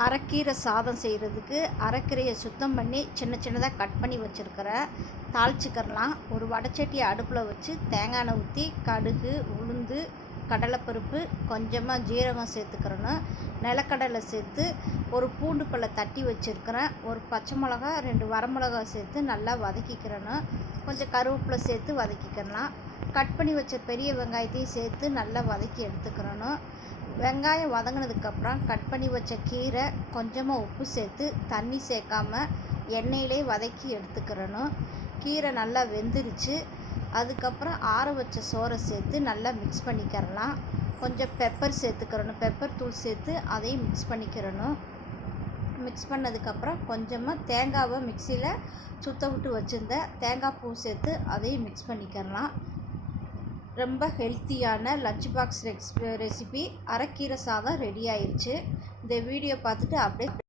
அரைக்கீரை சாதம் செய்கிறதுக்கு அரைக்கீரையை சுத்தம் பண்ணி சின்ன சின்னதாக கட் பண்ணி வச்சுருக்கிறேன் தாளிச்சிக்கிறலாம். ஒரு வடைச்சட்டியை அடுப்பில் வச்சு தேங்காய் எண்ணெய் ஊற்றி கடுகு உளுந்து கடலைப்பருப்பு கொஞ்சமாக ஜீரகம் சேர்த்துக்கிறணும். நிலக்கடலை சேர்த்து ஒரு பூண்டு பல்லை தட்டி வச்சுருக்கிறேன். ஒரு பச்சை மிளகா ரெண்டு வரமிளகா சேர்த்து நல்லா வதக்கிக்கிறணும். கொஞ்சம் கருவேப்பிலை சேர்த்து வதக்கிக்கிறலாம். கட் பண்ணி வச்ச பெரிய வெங்காயத்தையும் சேர்த்து நல்லா வதக்கி எடுத்துக்கிறணும். வெங்காயம் வதங்கினதுக்கப்புறம் கட் பண்ணி வச்ச கீரை கொஞ்சமாக உப்பு சேர்த்து தண்ணி சேர்க்காம எண்ணெயிலே வதக்கி எடுத்துக்கிறணும். கீரை நல்லா வெந்துருச்சு. அதுக்கப்புறம் ஆற வச்ச சோறை சேர்த்து நல்லா மிக்ஸ் பண்ணிக்கிறலாம். கொஞ்சம் பெப்பர் சேர்த்துக்கிறணும். பெப்பர் தூள் சேர்த்து அதையும் மிக்ஸ் பண்ணிக்கிறணும். மிக்ஸ் பண்ணதுக்கப்புறம் கொஞ்சமாக தேங்காவை மிக்சியில் சுத்த விட்டு வச்சுருந்த தேங்காய் பூ சேர்த்து அதையும் மிக்ஸ் பண்ணிக்கிறலாம். ரொம்ப ஹெல்த்தியான லஞ்ச் பாக்ஸ் ரெசிபி அரைக்கீரை சாதம் ரெடி ஆயிடுச்சு இந்த வீடியோ பார்த்துட்டு அப்படியே